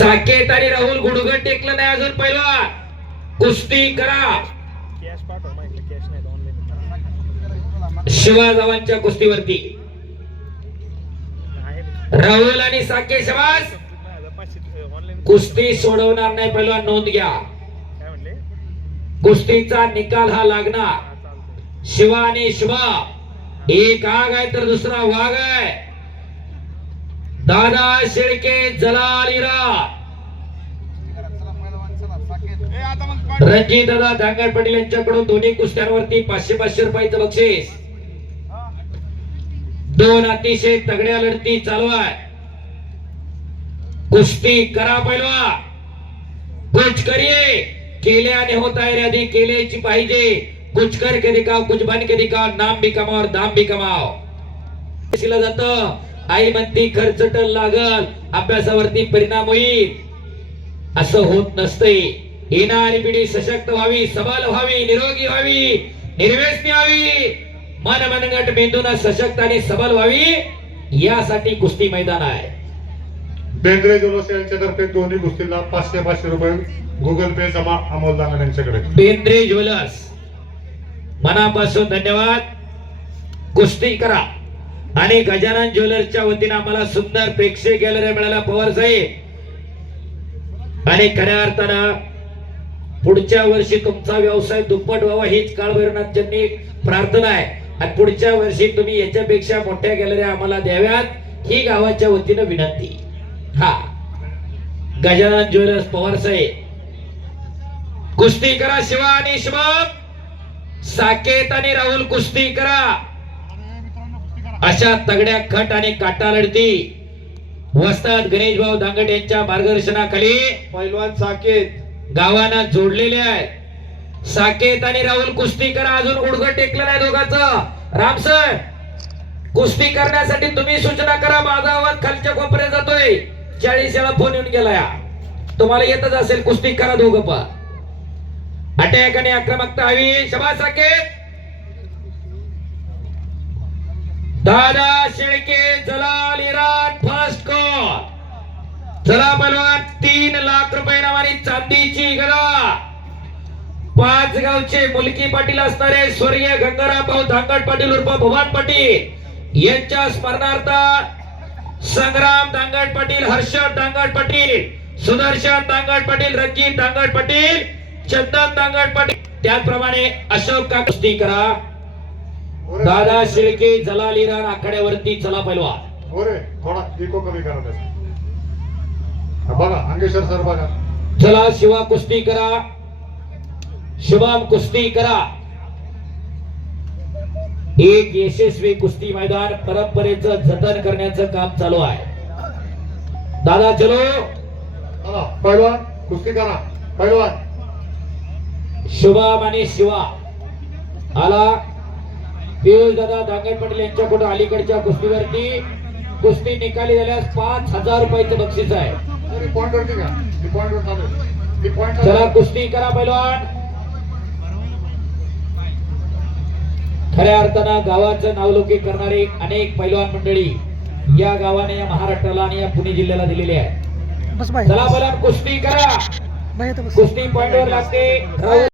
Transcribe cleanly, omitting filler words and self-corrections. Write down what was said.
साकेत आणि राहुल गुडघं टेकलं नाही अजून. पहिला कुस्ती करा. शिवा जवानच्या कुस्तीवरती राहुल आणि साकेत शबास. कुस्ती सोडवणार नाही. पहिला नोंद घ्या. कुस्तीचा निकाल हा लागणार. शिवा आणि शिवा एक आग आहे तर दुसरा वाघ आहे. दादा शेळके जलालीरा रणजित दादा धांगड पाटील यांच्याकडून दोन्ही कुस्त्यांवरती 500-500 रुपयाचं बक्षीस. दोन अतिशय तगड्या लढती चालू आहे. कुस्ती करा पहिलवा. कुछ करिए. केल्याने होता है आधी केल्याची पाहिजे. कुछ करके दिखाओ, कुछ बन के दिखाओ. नाम भी कमाओ और दाम भी कमाओ. जात आई म्हणती खर्च टल लागल, अभ्यासावरती परिणाम होईल. असं होत नसते. येणारी पिढी सशक्त व्हावी, सबल व्हावी, निरोगी व्हावी, निर्व्यसनी व्हावी, मन मनगट मेंदून सशक्त आणि सबल व्हावी, यासाठी कुस्ती मैदान आहे. बेंद्रे ज्वेलर्स यांच्यातर्फे दोन्ही कुस्तीला 500-500 रुपये गुगल पे जमा अमोल दांगड यांच्याकडे. बेंद्रे ज्वेलर्स मनापासून धन्यवाद. कुस्ती करा. आणि गजानन ज्वेलर्सच्या वतीने आम्हाला सुंदर प्रेक्षक गॅलरी मिळाला पवार साहेब. आणि खऱ्या अर्थानं पुढच्या वर्षी तुमचा व्यवसाय दुप्पट व्हावा हीच काळभैरवनाथांनी प्रार्थना आहे. आणि पुढच्या वर्षी तुम्ही याच्यापेक्षा मोठ्या गॅलऱ्या आम्हाला द्याव्यात ही गावाच्या वतीने विनंती. हा गजानन ज्वेलर्स पवार साहेब. कुस्ती करा. शिवा आणि शिवम. साकेत आणि राहुल कुस्ती करा. अशा तगड्या खट आणि काटा लढती वस्ताद गणेश भाऊ धांगड यांच्या मार्गदर्शनाखाली पैलवान साकेत गावांना जोडलेले आहेत. साकेत आणि राहुल कुस्ती करा. अजून गुडघं टेकलं नाही दोघांचं. राम सर कुस्ती करण्यासाठी तुम्ही सूचना करा. माझा आवाज खालच्या कोपऱ्यात जातोय. 40 वेळा फोन येऊन गेला. या तुम्हाला येतच असेल. कुस्ती करा दोघं पा. अटॅक आणि आक्रमकता हवी. शबास साकेत. दादा Shelke Jalal Iran first call. चला बलवान 3 लाख रुपये नावानी चांदीची गदा. 5 गावचे मुलकी पाटील असणारे स्वर्गीय गंगाराम भाऊ धांगड पाटील उर्फ भवान पाटील यांच्या स्मरणार्थ संग्राम धांगड पाटील, हर्षद धांगड पाटील, सुदर्शन धांगड पाटील, रणजित धांगड पाटील, चंदन धांगड पाटील, त्याचप्रमाणे अशोक का कुस्ती करा. दादा शेळके जलाल इराण आखाड्यावरती. चला पहिलवान. होरे थोडा इको कमी करा त्याचा. बघा अंगेश्वर सर बघा. चला शिवा कुस्ती करा. शुभम कुस्ती करा. एक यशस्वी कुस्ती मैदान परंपरेचं जतन करण्याचं काम चालू आहे. दादा चलो. चला पैलवान कुस्ती करा. पैलवान शुभम आणि शिवा आला. पियुष दादा धांगड पाटील यांच्याकडून अलीकडच्या कुस्तीवरती कुस्ती निकाली झाल्यास 5000 रुपयाचं बक्षीस आहे. चला कुस्ती करा पैलवान. खऱ्या अर्थानं गावाचं नावलौकिक करणारे अनेक पैलवान मंडळी या गावाने या महाराष्ट्राला आणि या पुणे जिल्ह्याला दिलेले आहे. चला पैलवान कुस्ती करा. कुस्ती पॉइंटवर लागते.